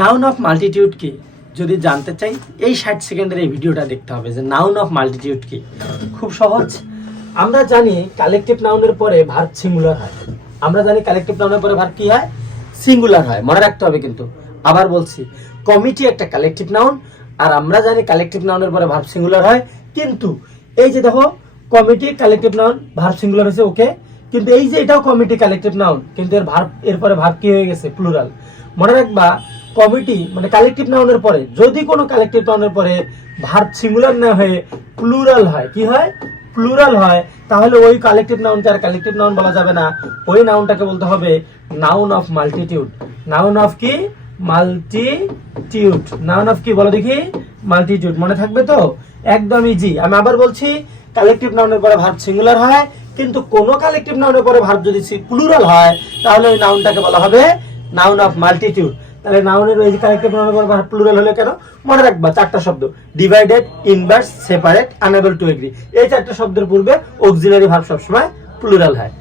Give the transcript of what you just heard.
Noun of multitude কি যদি জানতে চাই এই 60 সেকেন্ডের এই ভিডিওটা দেখতে হবে যে নাউন অফ মাল্টিটিউড কি। খুব সহজ। আমরা জানি কালেকটিভ নাউনের পরে ভার্ব সিঙ্গুলার হয়। আমরা জানি কালেকটিভ নাউনের পরে ভার্ব কি হয়? সিঙ্গুলার হয়। মনে রাখতে হবে কিন্তু। আবার বলছি, কমিটি একটা কালেকটিভ নাউন, আর আমরা জানি কালেকটিভ নাউনের পরে ভার্ব সিঙ্গুলার হয়। কিন্তু এই যে দেখো, committee collective noun, verb singular হয়েছে, ওকে। কিন্তু এই যে এটাও কমিটি কালেকটিভ নাউন, কিন্তু এরপরে ভার্ব কি হয়ে গেছে? প্লুরাল। মনে রাখবা, কমিটি মানে কালেকটিভ নাউনের পরে যদি কোনো কালেকটিভ নাউনের পরে ভার্ব সিঙ্গুলার না হয়ে প্লুরাল হয়, কি হয়? প্লুরাল হয়, তাহলে ওই কালেকটিভ নাউনকে আর কালেকটিভ নাউন বলা যাবে না। ওই নাউনটাকে বলতে হবে noun of multitude. Noun of কি? মাল্টিটিউড। নাউন অফ কি বলো দেখি? মাল্টিটিউড। মনে থাকবে তো? একদম ইজি। আমি আবার বলছি, কালেকটিভ নাউনের পরে ভার্ব সিঙ্গুলার হয়, কিন্তু কোন কালেকটিভ নাউনের পরে ভার্ব যদি প্লুরাল হয়, তাহলে ওই নাউনটাকে বলা হবে নাউন অফ মাল্টিটিউড। তাহলে নাউনের ওই কালেকটিভ নাউনের পরে ভার্ব প্লুরাল হলো কেন? মনে রাখবা চারটা শব্দ: divided, inverse, separate, unable to agri. এই চারটা শব্দের পূর্বে অক্সিলারি ভার্ব সবসময় প্লুরাল হয়।